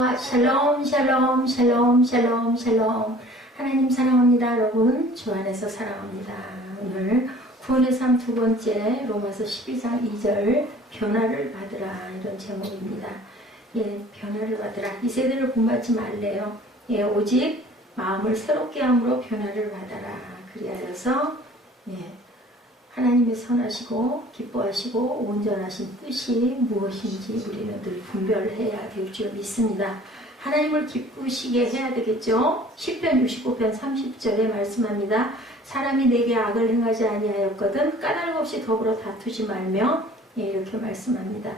샬롬 샬롬 샬롬 샬롬 샬롬. 하나님 사랑합니다. 여러분 주 안에서 사랑합니다. 오늘 구원의 삶 두 번째 로마서 12장 2절 변화를 받으라, 이런 제목입니다. 변화를 받으라. 이 세대를 본받지 말래요. 오직 마음을 새롭게 함으로 변화를 받아라. 그리하여서 하나님의 선하시고 기뻐하시고 온전하신 뜻이 무엇인지 우리는 늘 분별해야 될 줄 믿습니다. 하나님을 기쁘시게 해야 되겠죠. 시편 65편 30절에 말씀합니다. 사람이 내게 악을 행하지 아니하였거든 까닭 없이 더불어 다투지 말며, 이렇게 말씀합니다.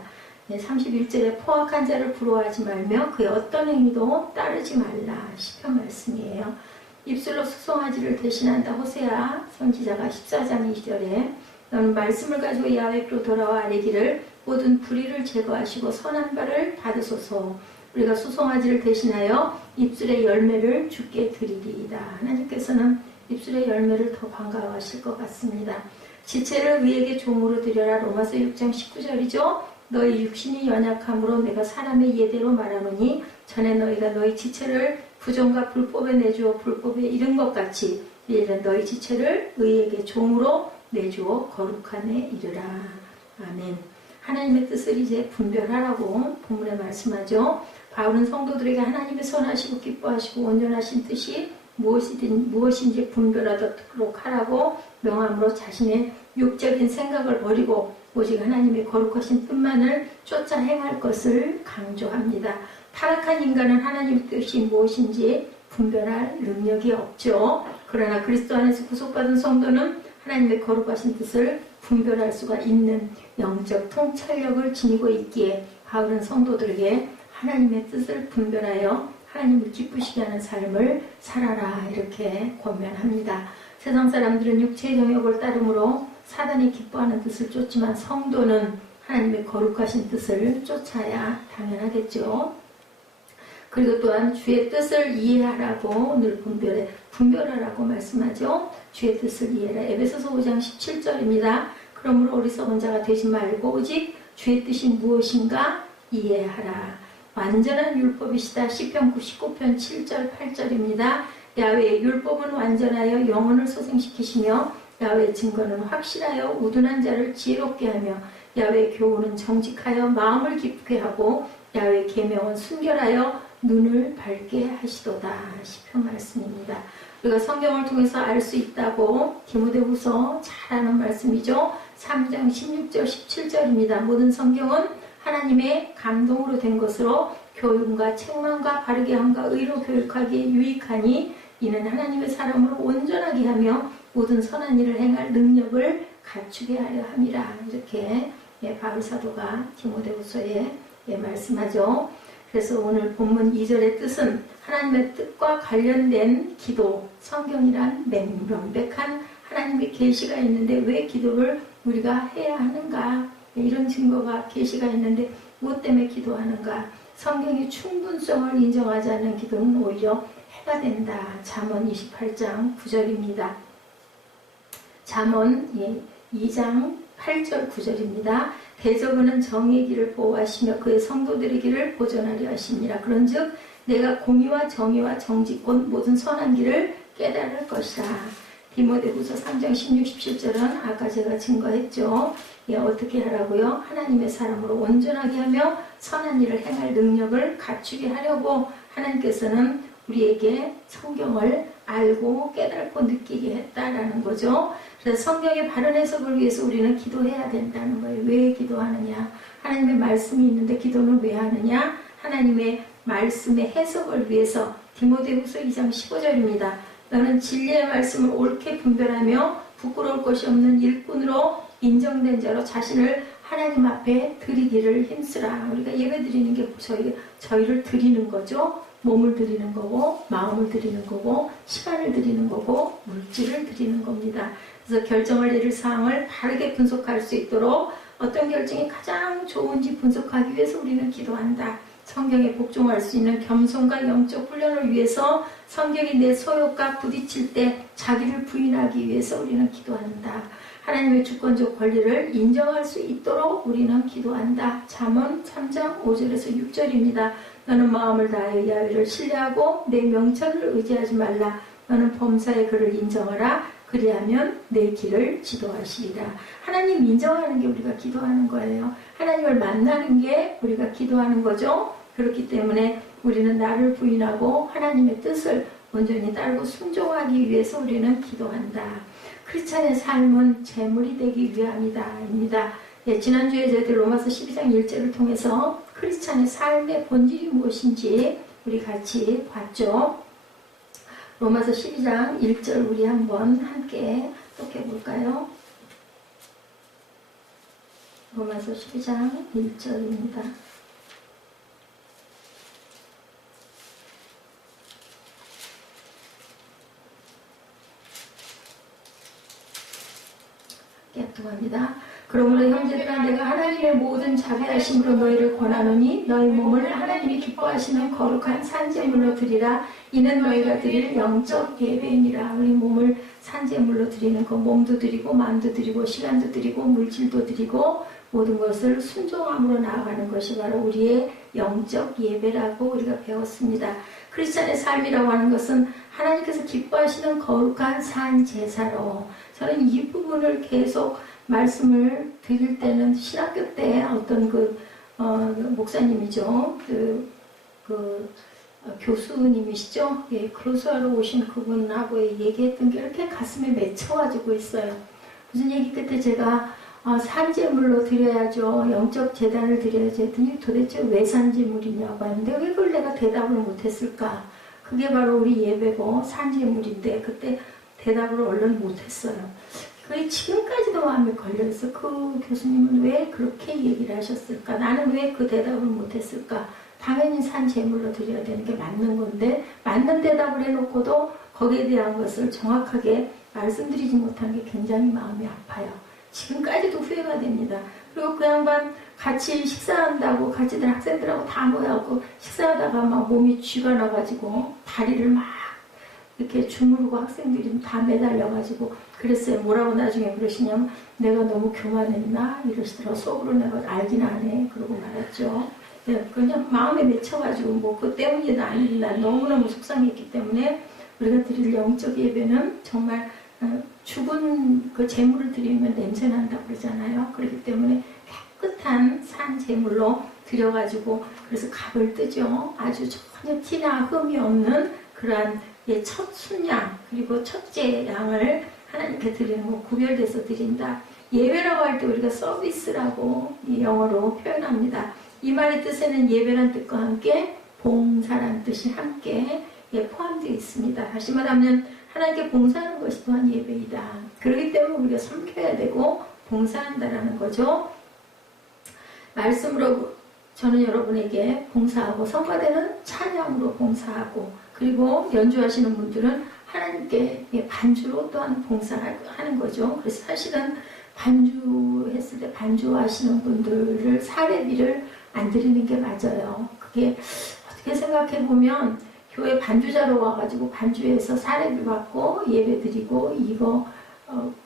31절에 포악한 자를 부러워하지 말며 그의 어떤 행위도 따르지 말라, 시편 말씀이에요. 입술로 숙성하지를 대신한다, 호세아 선지자가 14장 2절에 너는 말씀을 가지고 야훼로 돌아와 아뢰기를 모든 불의를 제거하시고 선한 바를 받으소서. 우리가 수송아지를 대신하여 입술의 열매를 주께 드리리이다. 하나님께서는 입술의 열매를 더 반가워하실 것 같습니다. 지체를 의에게 종으로 드려라, 로마서 6장 19절이죠. 너희 육신이 연약함으로 내가 사람의 예대로 말하노니 전에 너희가 너희 지체를 부정과 불법에 내주어 불법에 이른 것 같이 이제는 너희 지체를 의에게 종으로 내주어 거룩함에 이르라. 아멘. 하나님의 뜻을 이제 분별하라고 본문에 말씀하죠. 바울은 성도들에게 하나님의 선하시고 기뻐하시고 온전하신 뜻이 무엇인지 분별하도록 하라고 명함으로 자신의 육적인 생각을 버리고 오직 하나님의 거룩하신 뜻만을 쫓아 행할 것을 강조합니다. 타락한 인간은 하나님의 뜻이 무엇인지 분별할 능력이 없죠. 그러나 그리스도 안에서 구속받은 성도는 하나님의 거룩하신 뜻을 분별할 수가 있는 영적 통찰력을 지니고 있기에 바울은 성도들에게 하나님의 뜻을 분별하여 하나님을 기쁘시게 하는 삶을 살아라, 이렇게 권면합니다. 세상 사람들은 육체의 정욕을 따름으로 사단이 기뻐하는 뜻을 쫓지만 성도는 하나님의 거룩하신 뜻을 쫓아야 당연하겠죠. 그리고 또한 주의 뜻을 이해하라고 늘 분별하라고 말씀하죠. 주의 뜻을 이해하라. 에베소서 5장 17절입니다. 그러므로 어리석은 자가 되지 말고 오직 주의 뜻이 무엇인가 이해하라. 완전한 율법이시다. 시편 99편 7절 8절입니다. 야훼의 율법은 완전하여 영혼을 소생시키시며 야훼의 증거는 확실하여 우둔한 자를 지혜롭게 하며 야훼의 교훈은 정직하여 마음을 기쁘게 하고 야훼의 계명은 순결하여 눈을 밝게 하시도다. 시편 말씀입니다. 우리가 성경을 통해서 알 수 있다고 디모데후서 잘 아는 말씀이죠. 3장 16절 17절입니다. 모든 성경은 하나님의 감동으로 된 것으로 교훈과 책망과 바르게 함과 의로 교육하기에 유익하니 이는 하나님의 사람으로 온전하게 하며 모든 선한 일을 행할 능력을 갖추게 하려 함이라. 이렇게 바울 사도가 디모데후서에 말씀하죠. 그래서 오늘 본문 2절의 뜻은 하나님의 뜻과 관련된 기도, 성경이란 명백한 하나님의 계시가 있는데 왜 기도를 우리가 해야 하는가? 이런 증거가 계시가 있는데 무엇 때문에 기도하는가? 성경의 충분성을 인정하지 않는 기도는 오히려 해가 된다. 잠언 28장 9절입니다. 잠언 2장 8절 9절입니다. 대적은 정의의 길을 보호하시며 그의 성도들의 길을 보존하려 하시니라. 그런즉 내가 공의와 정의와 정직 곧 모든 선한 길을 깨달을 것이다. 디모데후서 3장 16, 17절은 아까 제가 증거했죠. 어떻게 하라고요? 하나님의 사람으로 온전하게 하며 선한 일을 행할 능력을 갖추게 하려고 하나님께서는 우리에게 성경을 알고 깨닫고 느끼게 했다라는 거죠. 그래서 성경의 바른 해석을 위해서 우리는 기도해야 된다는 거예요. 왜 기도하느냐? 하나님의 말씀이 있는데 기도는 왜 하느냐? 하나님의 말씀의 해석을 위해서. 디모데후서 2장 15절입니다. 너는 진리의 말씀을 옳게 분별하며 부끄러울 것이 없는 일꾼으로 인정된 자로 자신을 하나님 앞에 드리기를 힘쓰라. 우리가 예배 드리는 게 저희를 드리는 거죠. 몸을 드리는 거고 마음을 드리는 거고 시간을 드리는 거고 물질을 드리는 겁니다. 그래서 결정을 내릴 사항을 바르게 분석할 수 있도록 어떤 결정이 가장 좋은지 분석하기 위해서 우리는 기도한다. 성경에 복종할 수 있는 겸손과 영적 훈련을 위해서 성경이 내 소욕과 부딪힐 때 자기를 부인하기 위해서 우리는 기도한다. 하나님의 주권적 권리를 인정할 수 있도록 우리는 기도한다. 잠언 3장 5절에서 6절입니다. 너는 마음을 다하여 야훼를 신뢰하고 내 명철을 의지하지 말라. 너는 범사의 그를 인정하라. 그리하면 내 길을 지도하시리라. 하나님 인정하는 게 우리가 기도하는 거예요. 하나님을 만나는 게 우리가 기도하는 거죠. 그렇기 때문에 우리는 나를 부인하고 하나님의 뜻을 온전히 따르고 순종하기 위해서 우리는 기도한다. 크리스찬의 삶은 제물이 되기 위함이다. 예, 지난주에 저희들 로마서 12장 1절을 통해서 크리스찬의 삶의 본질이 무엇인지 우리 같이 봤죠. 로마서 12장 1절 우리 한번 함께 똑해볼까요? 로마서 12장 1절입니다. 합니다. 그러므로 형제들아 내가 하나님의 모든 자비하심으로 너희를 권하노니 너희 몸을 하나님이 기뻐하시는 거룩한 산제물로 드리라. 이는 너희가 드릴 영적 예배이니라. 우리 몸을 산제물로 드리는 거 몸도 드리고 마음도 드리고 시간도 드리고 물질도 드리고 모든 것을 순종함으로 나아가는 것이 바로 우리의 영적 예배라고 우리가 배웠습니다. 크리스찬의 삶이라고 하는 것은 하나님께서 기뻐하시는 거룩한 산 제사로, 저는 이 부분을 계속 말씀을 드릴 때는 신학교 때 어떤 목사님이죠. 교수님이시죠. 예, 교수하러 오신 그분하고 얘기했던 게 이렇게 가슴에 맺혀가지고 있어요. 무슨 얘기 끝에 제가 산제물로 드려야죠. 영적 재단을 드려야죠. 했더니 도대체 왜 산제물이냐고 하는데 왜 그걸 내가 대답을 못했을까? 그게 바로 우리 예배고 산제물인데 그때 대답을 얼른 못했어요. 그게 지금까지도 마음에 걸려있어. 그 교수님은 왜 그렇게 얘기를 하셨을까? 나는 왜 그 대답을 못했을까? 당연히 산제물로 드려야 되는 게 맞는 건데 맞는 대답을 해놓고도 거기에 대한 것을 정확하게 말씀드리지 못한 게 굉장히 마음이 아파요. 지금까지도 후회가 됩니다. 그리고 그 양반 같이 식사한다고 같이들 학생들하고 다 모여갖고 식사하다가 막 몸이 쥐가 나가지고 다리를 막 이렇게 주무르고 학생들이 다 매달려가지고 그랬어요. 뭐라고 나중에 그러시냐면 내가 너무 교만했나? 이러시더라고. 속으로 내가 알긴 안 해. 그러고 말았죠. 네, 그냥 마음에 맺혀가지고 뭐 그것 때문이 아니라 너무너무 속상했기 때문에 우리가 드릴 영적 예배는 정말 죽은 그 제물을 드리면 냄새 난다고 그러잖아요. 그렇기 때문에 깨끗한 산 제물로 드려가지고 그래서 갑을 뜨죠. 아주 전혀 티나 흠이 없는 그러한 첫 순양 그리고 첫째 양을 하나님께 드리는 거 구별돼서 드린다. 예배라고 할 때 우리가 서비스라고 영어로 표현합니다. 이 말의 뜻에는 예배란 뜻과 함께 봉사란 뜻이 함께 포함되어 있습니다. 다시 말하면 하나님께 봉사하는 것이 또한 예배이다. 그렇기 때문에 우리가 섬겨야 되고 봉사한다라는 거죠. 말씀으로 저는 여러분에게 봉사하고 성가대는 찬양으로 봉사하고 그리고 연주하시는 분들은 하나님께 반주로 또한 봉사하는 거죠. 그래서 사실은 반주했을 때 반주하시는 분들을 사례비를 안 드리는 게 맞아요. 그게 어떻게 생각해 보면 교회 반주자로 와가지고 반주해서 사례비 받고 예배 드리고 이거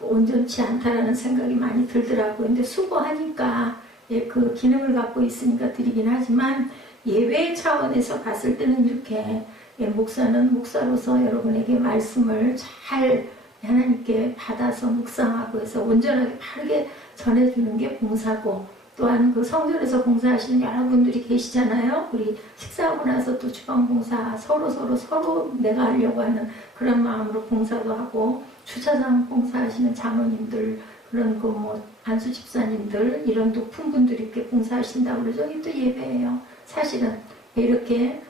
온전치 않다라는 생각이 많이 들더라고요. 근데 수고하니까 그 기능을 갖고 있으니까 드리긴 하지만 예배 차원에서 봤을 때는 이렇게 목사는 목사로서 여러분에게 말씀을 잘 하나님께 받아서 묵상하고 해서 온전하게 바르게 전해주는 게 봉사고 또한 그 성전에서 봉사하시는 여러분들이 계시잖아요. 우리 식사하고 나서 또 주방 봉사 서로 내가 하려고 하는 그런 마음으로 봉사도 하고 주차장 봉사하시는 장로님들 그런 안수 집사님들 이런 높은 분들이 이렇게 봉사하신다고 그러죠. 이게 또 예배예요. 사실은 이렇게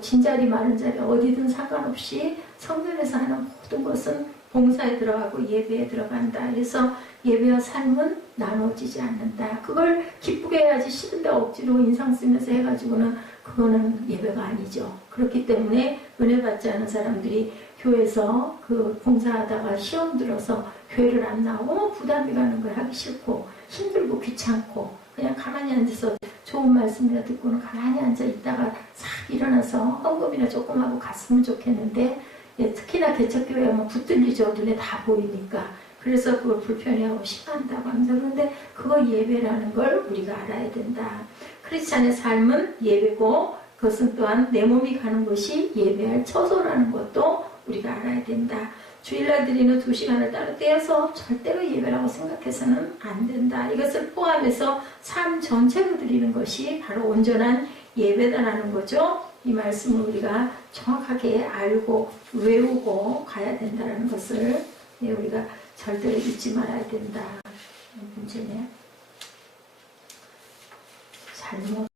진자리 마른 자리 어디든 상관없이 성전에서 하는 모든 것은 봉사에 들어가고 예배에 들어간다. 그래서 예배와 삶은 나눠지지 않는다. 그걸 기쁘게 해야지 싫은데 억지로 인상 쓰면서 해가지고는 그거는 예배가 아니죠. 그렇기 때문에 은혜 받지 않은 사람들이 교회에서 그 봉사하다가 시험 들어서 교회를 안 나오고 부담이 가는 걸 하기 싫고 힘들고 귀찮고 그냥 가만히 앉아서 좋은 말씀이나 듣고는 가만히 앉아 있다가 싹 일어나서 헌금이나 조금 하고 갔으면 좋겠는데 특히나 개척교회 하면 붙들리죠. 눈에 다 보이니까. 그래서 그걸 불편해하고 싫어한다고 합니다. 그런데 그거 예배라는 걸 우리가 알아야 된다. 크리스찬의 삶은 예배고 그것은 또한 내 몸이 가는 것이 예배할 처소라는 것도 우리가 알아야 된다. 주일날 드리는 2시간을 따로 떼어서 절대로 예배라고 생각해서는 안 된다. 이것을 포함해서 삶 전체로 드리는 것이 바로 온전한 예배다라는 거죠. 이 말씀을 우리가 정확하게 알고 외우고 가야 된다는 것을 우리가 절대로 잊지 말아야 된다. 문제네요. 잘못